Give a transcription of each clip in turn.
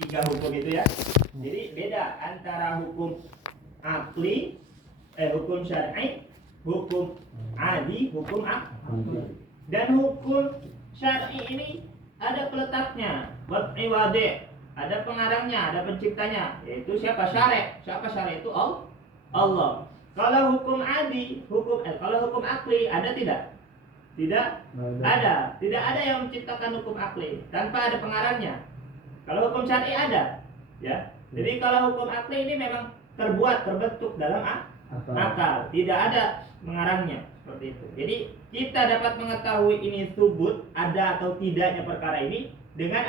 tiga hukum itu ya. Jadi beda antara hukum akli, hukum syar'i, hukum adi, hukum akli. Dan hukum syar'i ini ada peletaknya, ada pengarangnya, ada penciptanya, yaitu siapa? Syar'i. Siapa syar'i itu? Allah. Kalau hukum adi, kalau hukum akli ada tidak? Tidak ada. Tidak ada yang menciptakan hukum akli tanpa ada pengarangnya. Kalau hukum syar'i ada, ya. Jadi kalau hukum akli ini memang terbentuk dalam akal, tidak ada pengarangnya seperti itu. Jadi kita dapat mengetahui ini subut ada atau tidaknya perkara ini dengan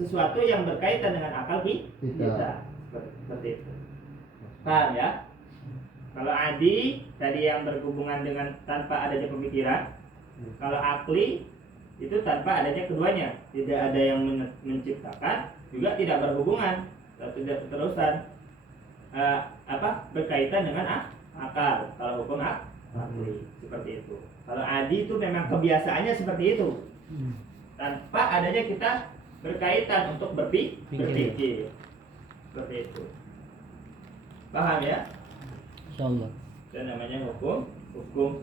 sesuatu yang berkaitan dengan akal kita. Seperti itu. Paham ya? Kalau adi tadi yang berhubungan dengan tanpa adanya pemikiran. Kalau akli itu tanpa adanya keduanya, tidak ada yang menciptakan, juga tidak berhubungan, tidak terusan berkaitan dengan akal. Kalau hukum akli seperti itu. Kalau adi itu memang kebiasaannya seperti itu, tanpa adanya kita berkaitan untuk berpikir seperti itu. Paham ya? Insyaallah. Itu namanya hukum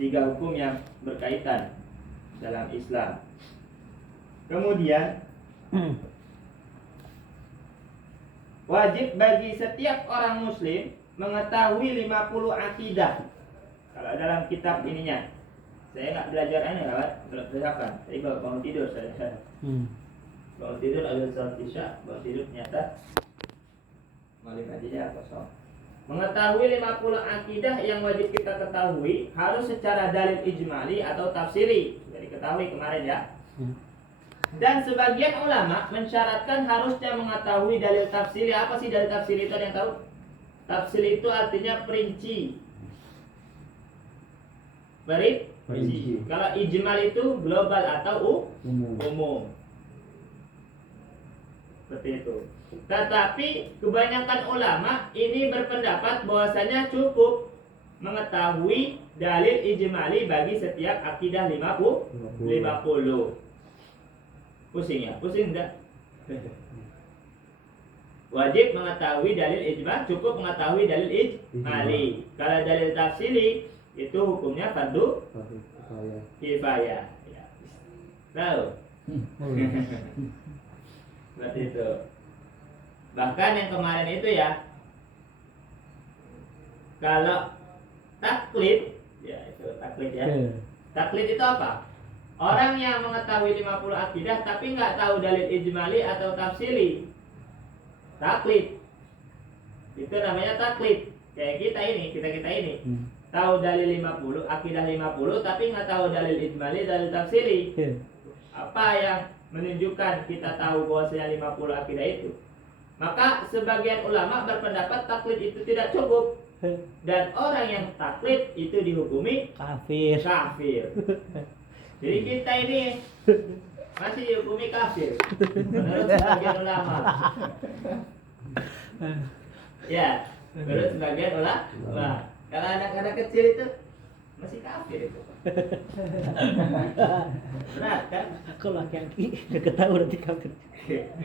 tiga hukum yang berkaitan dalam Islam. Kemudian wajib bagi setiap orang muslim mengetahui 50 akidah. Kalau dalam kitab ininya, saya nggak belajar ini lewat berdasarkan. Jadi kalau bangun tidur saya bangun tidur ada salat isya, bangun tidur ternyata malam aja kosong. Mengetahui 50 akidah yang wajib kita ketahui harus secara dalil ijmali atau tafsiri. Jadi ketahui kemarin ya. Dan sebagian ulama mensyaratkan harusnya mengetahui dalil tafsiri. Apa sih dalil tafsiri itu, ada yang tahu? Tafsir itu artinya perinci. Perinci. Kalau ijmal itu global atau umum. Seperti itu. Tetapi kebanyakan ulama ini berpendapat bahwasanya cukup mengetahui dalil ijmali bagi setiap akidah 50. Pusing ya? Pusing enggak? Wajib mengetahui dalil ijmal, cukup mengetahui dalil ijmali. Kalau dalil tafsili itu hukumnya fardu kifayah. Ya. Tahu? Seperti itu. Bahkan yang kemarin itu ya, kalau taklid, ya itu taklid ya. Taklid itu apa? Orang yang mengetahui 50 akidah tapi nggak tahu dalil ijmali atau tafsili. Taklid. Itu namanya taklid. Kayak kita ini. Tahu dalil 50, akidah 50 tapi nggak tahu dalil ijmali, dalil tafsili. Apa yang menunjukkan kita tahu bahwasanya 50 akidah itu? Maka sebagian ulama berpendapat taklid itu tidak cukup, dan orang yang taklid itu dihukumi kafir. Jadi kita ini masih dihukumi kafir menurut sebagian ulama. Ya, menurut sebagian ulama. Kalau anak-anak kecil itu masih kafir itu. Berat kan? Kalau laki-laki nggak tahu nanti kafir.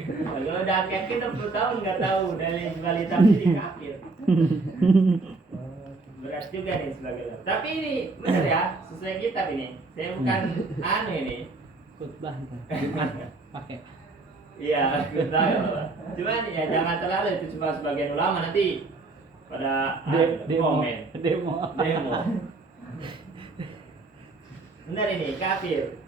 Kalau udah laki-laki 60 tahun nggak tahu dalil ijmali tafsir kafir. Berat juga nih sebagai ulama. Tapi ini benar ya, sesuai kitab ini. Saya bukan ini. Khutbah pakai. Iya, khutbah ya. Cuman ya jangan terlalu itu cuma sebagian ulama nanti pada demo. Benar ini kafir.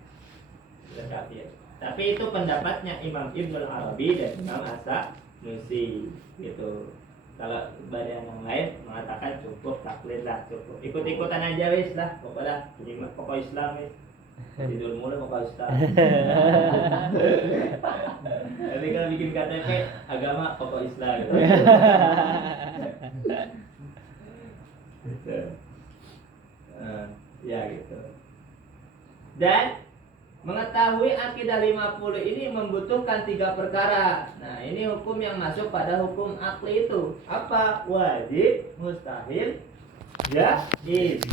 Benar kafir. Tapi itu pendapatnya Imam Ibnul Arabi dan Imam As-Sanusi gitu. Kalau badan yang lain mengatakan cukup taklid lah, cukup. Ikut-ikutan aja wis lah, pokok Islam wis. Tidur mulu pokok Islam. Tapi kalau bikin KTP agama pokok Islam gitu. Ya gitu. Dan mengetahui akidah 50 ini membutuhkan 3 perkara. Nah, ini hukum yang masuk pada hukum akli itu. Apa? Wajib, mustahil, jaiz.